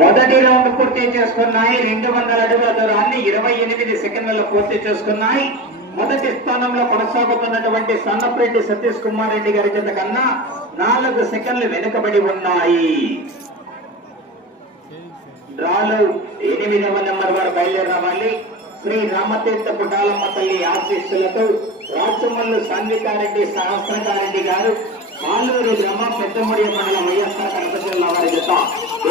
మొదటి రౌండ్ పూర్తి చేసుకున్నాయి. 200 అడుగుల దూరాన్ని 28 సెకండ్లలో పూర్తి చేసుకున్నాయి. మొదటి స్థానంలో కొనసాగుతున్నటువంటి సన్నపరెడ్డి సతీష్ కుమార్ రెడ్డి గారి చేత కన్నా 4 సెకండ్లు వెనుకబడి ఉన్నాయి. డ్రాలు 8వ నెంబర్ వారు బయలుదేరి రావాలి. శ్రీ రామతీర్థ పుటాలమ్మ తల్లి ఆశీస్సులతో రాచమల్లు సాన్వికారెడ్డి సహస్రకారెడ్డి గారు మాలూరు గ్రామ పెద్దముడి మండలం వైఎస్ఆర్ కడప జిల్లా వారి జత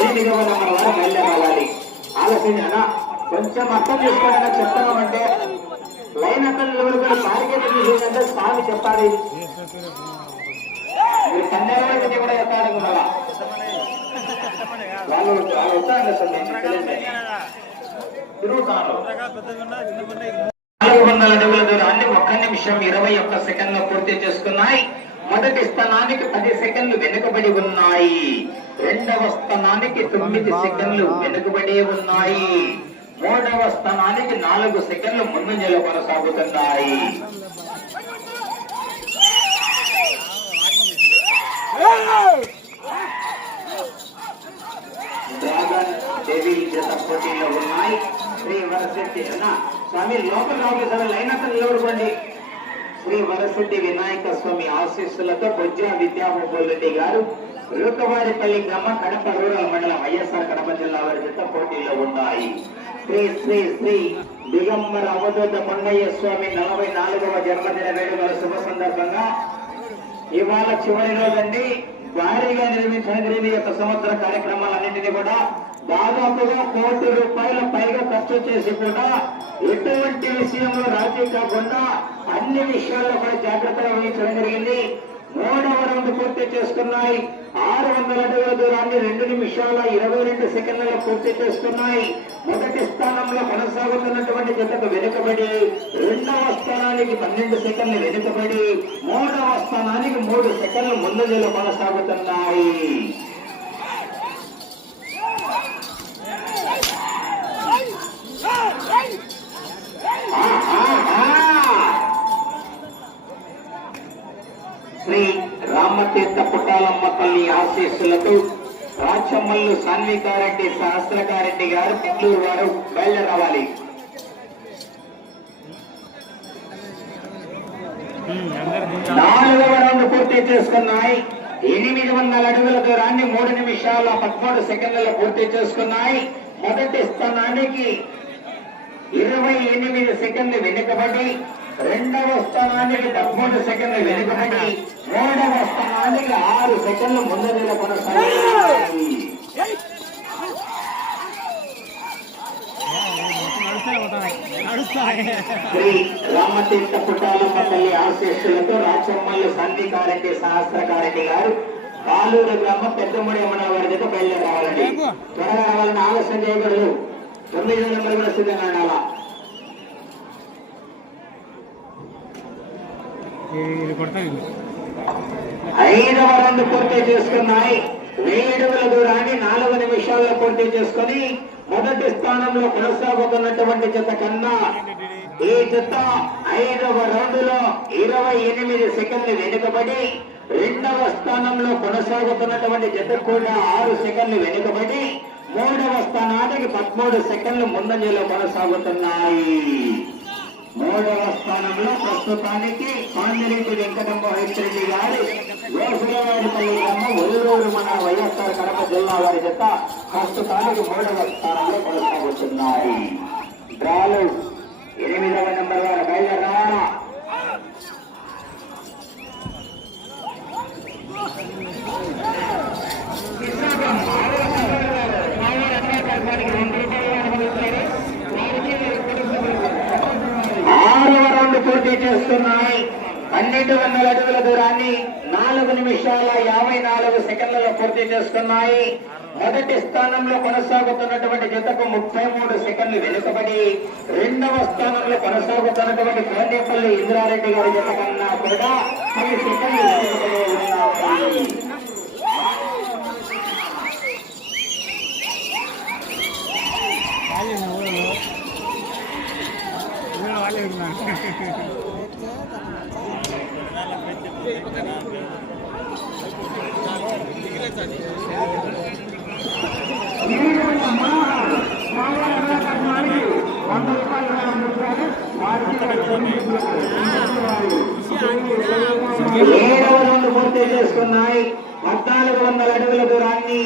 8వ నెంబర్ వారు బయలుదేరాలి. ఆలస్యంగా కొంచెం అర్థం చేసుకోవడానికి చెప్తామంటే లైన్ అక్కడ టార్గెట్ తీసేదంటే స్వామి చెప్పాలి. మీరు కన్యావాళ్ళకి కూడా చెప్పాలనుకున్నారా? వాళ్ళు వస్తారండి తిరుగుతారు. 400 అడుగుల దూరాన్ని 1 నిమిషం 21 సెకండ్లు పూర్తి చేసుకున్నాయి. మొదటి స్థానానికి 10 సెకండ్లు వెనుకబడి ఉన్నాయి. రెండవ స్థానానికి 9 సెకండ్లు వెనుకబడి ఉన్నాయి. మూడవ స్థానానికి 4 సెకండ్లు ముందంజలో కొనసాగుతున్నాయి. డ్రాగన్ డెవిల్ జత పోటీలో ఉన్నాయి. శ్రీ వరసిద్ధి స్వామి లోపల లైన్ అక్కడ నిలబడుకోండి. శ్రీ వరసిద్ధి వినాయక స్వామి ఆశీస్సులతో బొజ్జ విద్యామోహన్ రెడ్డి గారు రుకవారిపల్లి గ్రామ కడప రూరల్ మండలం వైఎస్ఆర్ కడప జిల్లా వారి జత పోటీలో ఉన్నాయి. శ్రీ శ్రీ శ్రీ దిగంబర అవధూత కొండయ్య స్వామి 44వ జన్మదిన వేడుకల శుభ సందర్భంగా ఇవాళ చివరి రోజండి. భారీగా నిర్మించిన యొక్క సంవత్సర కార్యక్రమాలన్నింటినీ కూడా దాదాపుగా ₹1 కోటి పైగా ఖర్చు చేసి కూడా ఎటువంటి విషయంలో రాజీ కాకుండా అన్ని విషయాల్లో కూడా జాగ్రత్తగా వహించడం జరిగింది. 3వ రౌండ్ పూర్తి చేసుకున్నాయి. 600 అడుగుల దూరాన్ని 2 నిమిషాల 22 సెకండ్లలో పూర్తి చేసుకున్నాయి. మొదటి స్థానంలో కొనసాగుతున్నటువంటి జతకు వెనుకబడి 2వ స్థానానికి 12 సెకండ్లు వెనుకబడి 3వ స్థానానికి 3 సెకండ్లు ముందంజలో కొనసాగుతున్నాయి. శ్రీ రామతీర్థ పుట్టాలమ్మ తల్లి ఆశీస్సులతో రాచమల్లు సాన్వికారెడ్డి సహస్రకారెడ్డి గారు తిట్లూరు వారు బయలుదేరావాలి. 4వ రౌండ్ పూర్తి చేసుకున్నాయి. 800 అడుగుల దూరాన్ని 3 నిమిషాల 13 సెకండ్లలో పూర్తి చేసుకున్నాయి. మొదటి స్థానానికి 28 సెకండ్లు వెనుకబడి 2వ స్థానానికి 13 సెకండ్లు వెనుకబడి 3వ స్థానానికి 6 సెకండ్లు ముందంజలో కొనసాగుతున్నాయి. శ్రీ రామతీర్థ పుట్టాలమ్మ తల్లి ఆశీస్సులతో రాచమల్లు సాన్వికారెడ్డి సహస్రకారెడ్డి గారు కాలూరు గ్రామ పెద్దముడి మండలం వారి జత బయలుదేరాలండి. త్వరగా రావాలని ఆలస్యం చేయకూడదు. 9వ నెంబర్ కూడా సిద్ధంగా ఉండాలా. 5వ రౌండ్ పూర్తి చేసుకున్నాయి. 1000 అడుగుల దూరాన్ని 4 నిమిషాల్లో పూర్తి చేసుకుని మొదటి స్థానంలో కొనసాగుతున్నటువంటి జత కన్నా ఈ జత 5వ రౌండ్ లో 28 సెకండ్లు వెనుకబడి 2వ స్థానంలో కొనసాగుతున్నటువంటి జత కూడా 6 సెకండ్లు వెనుకబడి 3వ స్థానానికి 13 సెకండ్లు ముందంజలో కొనసాగుతున్నాయి. 3వ స్థానంలో ప్రస్తుతానికి పాండిరెడ్డి వెంకటమోహన్ గారు గోసులవాడిపల్లి గ్రామం ఒల్లూరు మన వైఎస్ఆర్ కడప జిల్లా వారి జత ప్రస్తుతానికి 3వ స్థానంలో కొనసాగుతున్నాయి. డ్రాలు 8వ నెంబర్ వారు బయలుదేరాలా. పూర్తి చేస్తున్నాయి. 1200 అడుగుల దూరాన్ని 4 నిమిషాల 54 సెకండ్లలో పూర్తి చేస్తున్నాయి. మొదటి స్థానంలో కొనసాగుతున్నటువంటి జతకు 33 సెకండ్లు వెనుకబడి రెండవ స్థానంలో కొనసాగుతున్నటువంటి కోనేపల్లి ఇంద్రారెడ్డి గారి జత కన్నా కూడా 10 సెకండ్లు వెనుకబడి ఉన్నాయి. ఏడవ రౌండ్ పూర్తి చేసుకున్నాయి. 1400 అడుగుల దూరాన్ని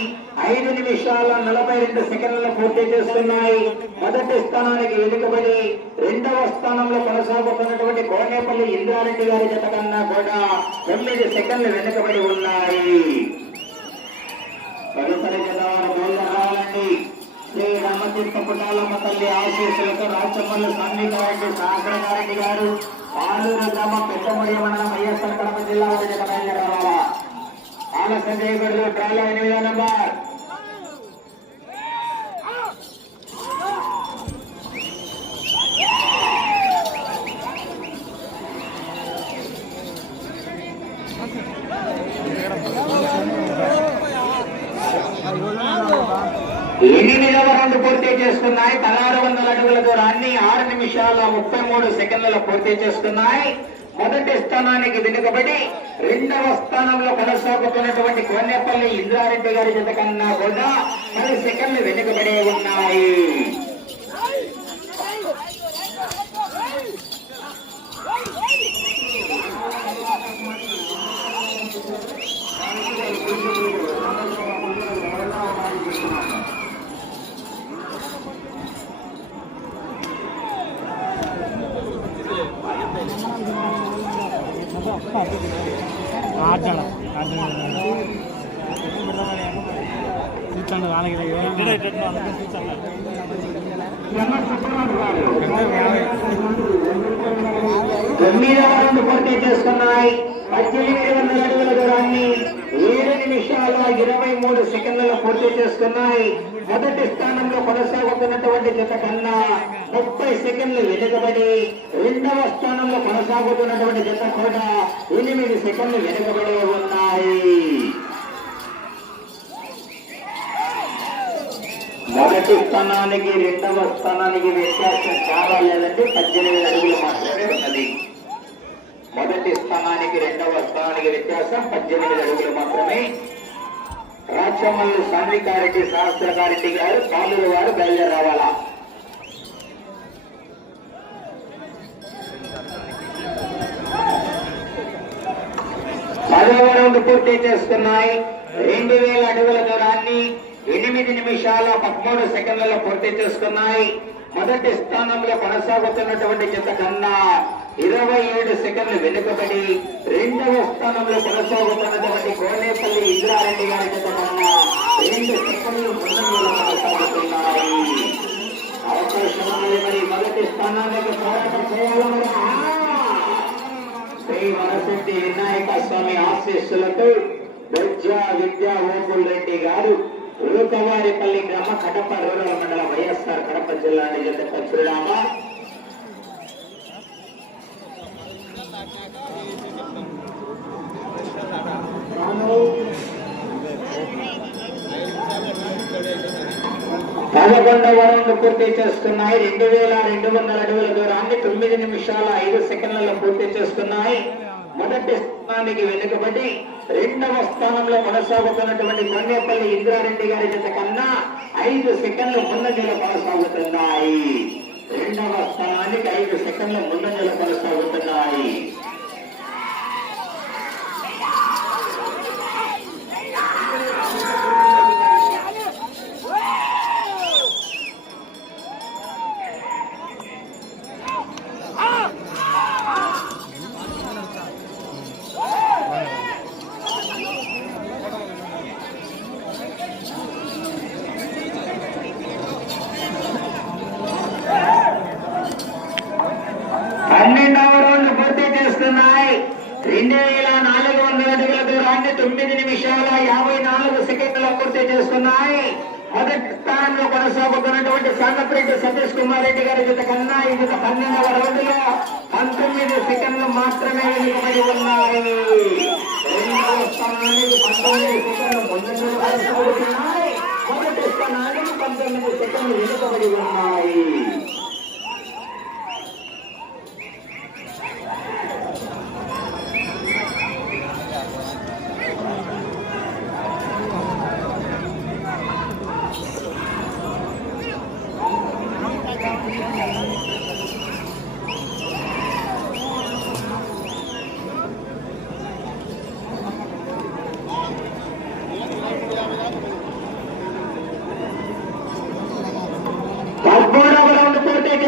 5 నిమిషాల 42 సెకండ్లలో పూర్తి చేస్తున్నాయి. మొదటి స్థానానికి వెనుకబడి రెండవ స్థానంలో కొనసాగుతున్నటువంటి కోనేపల్లి ఇంద్రారెడ్డి గారి జత కన్నా కూడా 9 సెకండ్లు వెనుకబడి ఉన్నాయి. తదుపరి జతవారు బయలుదేరాలండి. శ్రీ రామతీర్థ పుట్టాలమ్మ తల్లి ఆశీస్సులతో రాచమల్లి సాన్వికారెడ్డి సహస్రగారెడ్డి గారు పాలూరు గ్రామ పెద్దమూడి మండలం వైఎస్ఆర్ కడప జిల్లా వారి జత బయలుదేరాలా. ఆలస్యం చేయకూడదు. ట్రాలో 8వ నెంబర్ రౌండ్ పూర్తి చేసుకున్నాయి. 1600 అడుగుల దూరాన్ని 6 నిమిషాల 33 సెకండ్లలో పూర్తి చేసుకున్నాయి. మొదటి స్థానానికి వెనుకబడి రెండవ స్థానంలో కొనసాగుతున్నటువంటి కోనేపల్లి ఇంద్రారెడ్డి గారి జత కన్నా కూడా 10 సెకండ్లు వెనుకబడి ఉన్నాయి. తొమ్మిదవ రౌండ్ పూర్తి చేసుకున్నాయి. 1800 అడుగుల దూరాన్ని 7 నిమిషాల 23 సెకండ్లలో పూర్తి చేసుకున్నాయి. మొదటి స్థానంలో కొనసాగుతున్నటువంటి జత కన్నా 30 సెకండ్లు వెనుకబడి రెండవ స్థానంలో కొనసాగుతున్నటువంటి జత కూడా 8 సెకండ్లు వెనుకబడి ఉన్నాయి. మొదటి స్థానానికి రెండవ స్థానానికి వ్యత్యాసం చాలా లేదంటే 18 అడుగులు మాత్రమే ఉన్నది. మొదటి స్థానానికి రెండవ స్థానానికి వ్యత్యాసం 18 అడుగులు మాత్రమే. రాచమల్లి సాన్వికారెడ్డి సహస్రగారెడ్డి గారు పాలూరు వారు బయలుదేరి రావాలా. పదవ రౌండ్ పూర్తి చేస్తున్నాయి. 2000 అడుగుల దూరాన్ని 8 నిమిషాల 13 సెకండ్లలో పూర్తి చేసుకున్నాయి. మొదటి స్థానంలో కొనసాగుతున్నటువంటి జత కన్నా 27 సెకండ్లు వెనుకబడి రెండవ స్థానంలో కొనసాగుతున్నటువంటి కోనేపల్లి ఇంద్రారెడ్డి గారి జత కన్నా 2 సెకండ్లు ముందంజలో కొనసాగుతున్నాయి. అవకాశం మరి మొదటి స్థానానికి పోరాటం చేయాలని శ్రీ వరసిద్ధి వినాయక స్వామి ఆశీస్సులతో విద్యా ఓపుల్ రెడ్డి గారు రూపవారిపల్లి గ్రామ కడప రూరల్ మండలం వైఎస్ఆర్ కడప జిల్లా నిజత శ్రీరామ పదకొండవ రౌండ్ పూర్తి చేసుకున్నాయి. 2200 అడుగుల దూరాన్ని 9 నిమిషాల 5 సెకండ్లలో పూర్తి చేసుకున్నాయి. మొదటి స్థానానికి వెనుకబడి రెండవ స్థానంలో కొనసాగుతున్నటువంటి కోనేపల్లి ఇంద్రారెడ్డి గారి జత కన్నా 5 సెకండ్లు ముందంజలో కొనసాగుతున్నాయి. రెండవ స్థానానికి 5 సెకండ్లు ముందంజలో కొనసాగుతున్నాయి. చేసుకున్నాయి. 2400 అడుగుల దూరాన్ని 9 నిమిషాల 54 సెకండ్ల పూర్తి చేసుకున్నాయి. మొదటి స్థానంలో కొనసాగుతున్నటువంటి సాంగప్రెడ్డి సతీష్ కుమార్ రెడ్డి గారి జత కన్నా ఈ జత 12వ రౌండ్లో 19 సెకండ్లు మాత్రమే వెనుకబడి ఉన్నాయి. రెండవ స్థానానికి 19 సెకండ్లు ముందంజలో కొనసాగుతున్నాయి. మొదటి స్థానానికి 19 సెకండ్లు వెనుకబడి ఉన్నాయి.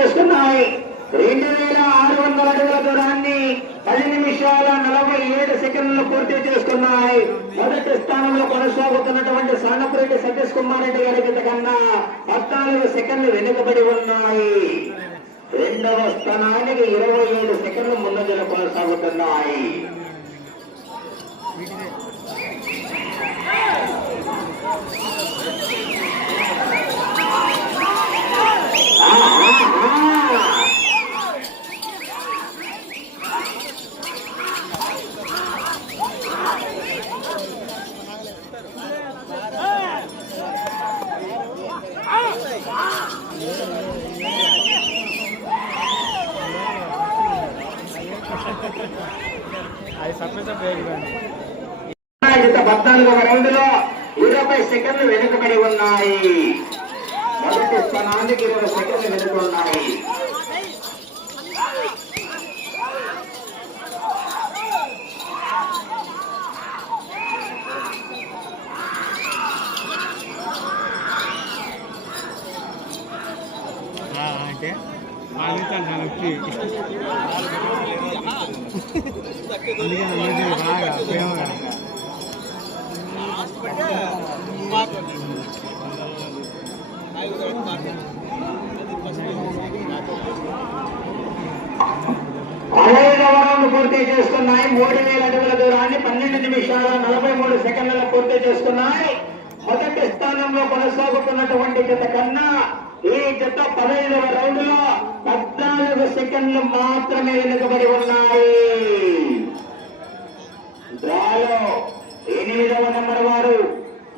చేసుకున్నాయి. 2600 అడుగుల దూరాన్ని 10 నిమిషాల 47 సెకండ్లు పూర్తి చేసుకున్నాయి. మొదటి స్థానంలో కొనసాగుతున్నటువంటి సానపురెడ్డి సతీష్ కుమార్ రెడ్డి గారి జత కన్నా 14 సెకండ్లు వెనుకబడి ఉన్నాయి. రెండవ స్థానానికి 27 సెకండ్లు ముందంజలో కొనసాగుతున్నాయి. జత 14వ రౌండ్లో 20 సెకండ్లు వెనుకబడి ఉన్నాయి. మొదటి స్థానానికి 20 సెకండ్లు వెనుక ఉన్నాయి. అంటే అందుకే బాగా ప్రేమగా 15వ రౌండ్ పూర్తి చేసుకున్నాయి. 3000 అడుగుల దూరాన్ని 12 నిమిషాల 43 సెకండ్లలో పూర్తి చేసుకున్నాయి. మొదటి స్థానంలో కొనసాగుతున్నటువంటి జత కన్నా ఈ జత 15వ రౌండ్ లో 14 సెకండ్లు మాత్రమే వెనుకబడి ఉన్నాయి. డ్రాలో 8వ నెంబర్ వారు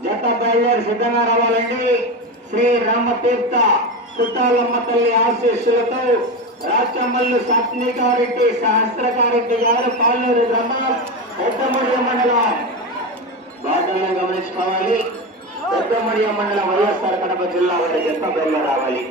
జత బయలుదేరి సిద్ధంగా రావాలండి. శ్రీ రామతీర్థ చుట్టాలమ్మ తల్లి ఆశీస్సులతో రాచమల్లు సత్నికారెడ్డి సహస్రకారెడ్డి గారు పాలూరు గ్రామం పెద్దమడియ మండలం బాటలను గమనించుకోవాలి. పెద్దమడియ మండలం వైఎస్ఆర్ కడప జిల్లా వారి జత బయలు రావాలి.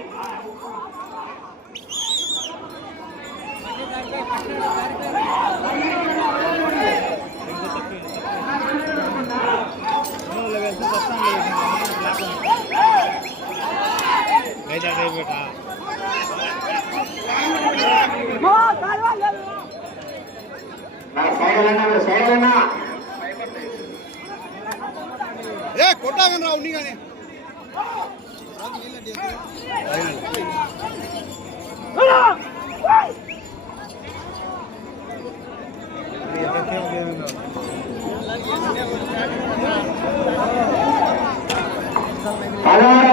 కొట్టాగని రావు నీ కానీ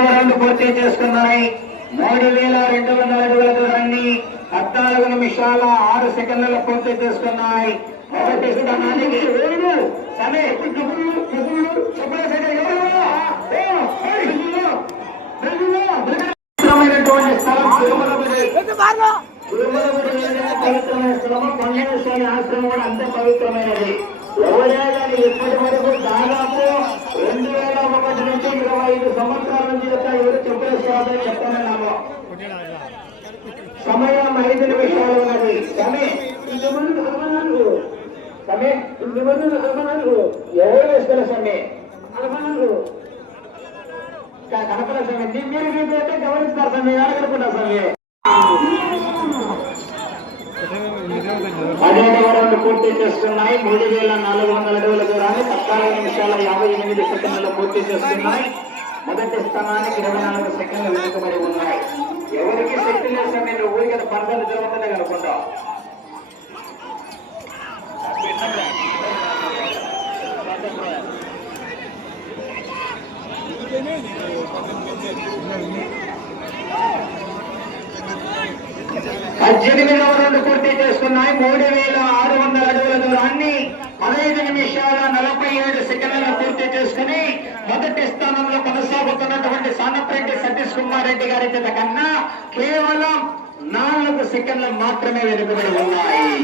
రౌండ్ పూర్తి చేసుకున్నాయి. 3200 అడుగుల దూరాన్ని 14 నిమిషాల 6 సెకండ్లలో పూర్తి చేసుకున్నాయి. మొదటి స్థానానికి పవిత్రమైనటువంటి స్థలం పవిత్రమైన స్థలము. కొండల స్వామి ఆశ్రమం కూడా అంతే పవిత్రమైనది. ఎవరే కానీ ఇప్పటి వరకు దాదాపు 2001 నుంచి 25 సంవత్సరాల నుంచి ఎవరు చెప్పేసుకోవాలని చెప్తానన్నాము. సమయం 5 నిమిషాలు ఉన్నది. ఎవరు వేసుకున్న సమయం కనపడ సమయం మీరు గమనిస్తారు సమయం అనుకుంటా సమయం 15వ రౌండ్ పూర్తి చేసుకున్నాయి. 3400 అడుగుల దూరాన్ని 14 నిమిషాల 58 సెకండ్లలో పూర్తి చేసుకున్నాయి. మొదటి స్థానానికి 24 సెకండ్లు వెనుకబడి ఉన్నాయి. ఎవరికి శక్తి లేదు సమయంలో ఊరికి పర్సలు జరుగుతుందే కనుకుంటాం. పద్దెనిమిదవ రౌండ్ పూర్తి చేసుకున్నాయి. 3600 అడుగుల దూరాన్ని 15 నిమిషాల 47 సెకండ్లలో పూర్తి చేసుకుని మొదటి స్థానంలో కొనసాగుతున్నటువంటి సానప్రెడ్డి సతీష్ కుమార్ రెడ్డి గారి చేత కన్నా కేవలం 4 సెకండ్లు మాత్రమే వెనుకబడి ఉన్నాయి.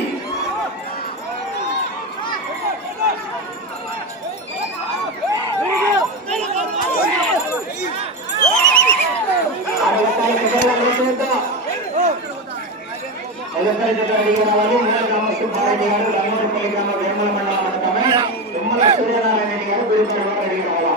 సుబ్బారెడ్డి గారు రంగూరుపల్లి గ్రామ వేమల మండలం పథకమే తుమ్మల సూర్యనారాయణ రెడ్డి గారు గురిపల్లి రెడ్డి గారు.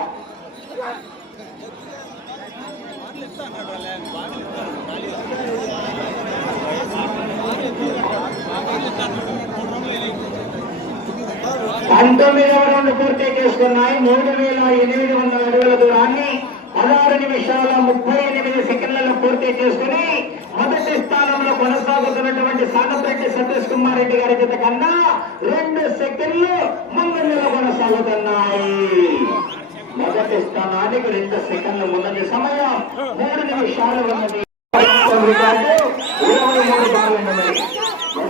పంతొమ్మిదవ రౌండ్ పూర్తి చేసుకున్నాయి. 3800 అడుగుల దూరాన్ని 16 నిమిషాల 38 సెకండ్లలో పూర్తి చేసుకుని మొదటి స్థానంలో కొనసాగుతున్నటువంటి సానప్రెడ్డి సతీష్ కుమార్ రెడ్డి గారి చేత కన్నా 2 సెకండ్లు ముందంజలో కొనసాగుతున్నాయి. మొదటి స్థానానికి 2 సెకండ్లు ముందంజ సమయం 3 నిమిషాలు ఉన్నది.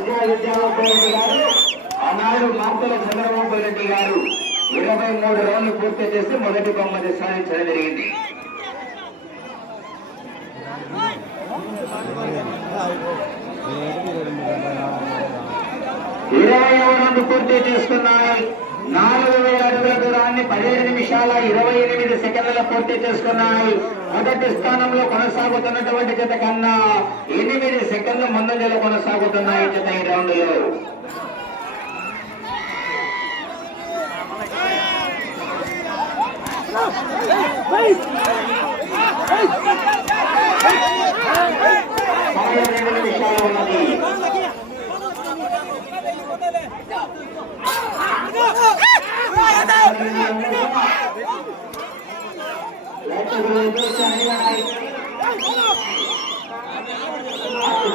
23 గారు ఆనాడు మార్తల చంద్రబాబు రెడ్డి గారు 23 రౌండ్లు పూర్తి చేసి మొదటి బహుమతి సాధించడం జరిగింది. 20వ రౌండ్ పూర్తి చేసుకున్నాయి. 4000 అడుగుల దూరాన్ని 17 నిమిషాల 28 సెకండ్లలో పూర్తి చేసుకున్నాయి. మొదటి స్థానంలో కొనసాగుతున్నటువంటి జత కన్నా 8 సెకండ్ల ముందంజలో కొనసాగుతున్నాయి జత ఈ రౌండ్ లో. నిమిషాలు ఉన్నది.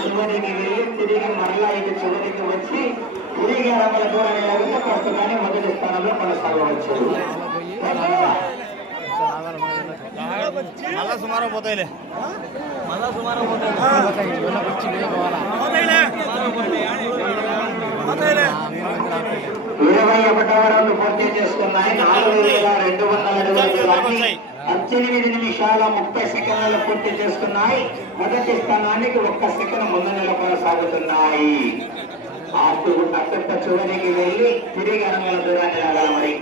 చివరికి వెళ్ళి తిరిగి మరలా ఇటు చివరికి వచ్చి తిరిగి రంగుల దూరం వెళ్ళాలంటే ప్రస్తుతాన్ని మొదటి స్థానంలో కొనసాగవచ్చు. మళ్ళా సుమారు పోతాయిలే. 21వ రౌండ్ పూర్తి చేసుకున్నాయి. 4200 అడుగుల దూరాన్ని 18 నిమిషాల 30 సెకండ్లలో పూర్తి చేసుకున్నాయి. మొదటి స్థానానికి 1 సెకండ్ ముందంజలో కొనసాగుతున్నాయి. అత్యంత చివరికి వెళ్ళి తిరిగి రంగుల దూరాన్ని లాగాలి. మరి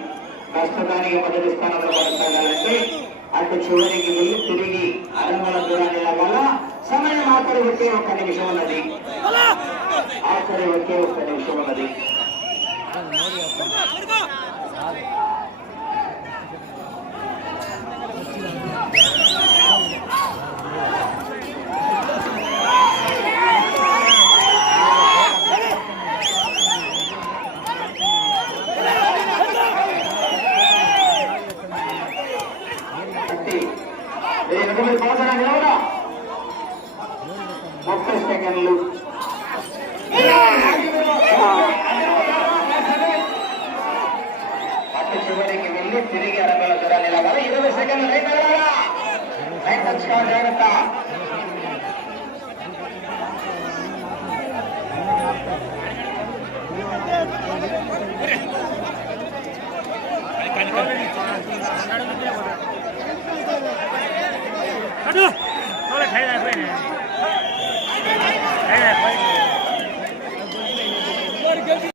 ప్రస్తుతానికి మొదటి స్థానంలో కొనసాగాలంటే అటు చివరికి వెళ్ళి తిరిగి అరంగుల దూరాన్ని లాగాల. సమయం ఆఖరి ఒకే 1 నిమిషం ఉన్నది. ఆఖరి ఒకే 1 నిమిషం ఉన్నది. పోతానండి ఎవరా 30 సెకండ్లు. అటు చివరికి వెళ్ళి తిరిగి అరంగుల దూరాన్ని లాగాలి. 20 సెకండ్లు లైన్ జాగ్రత్త. అడు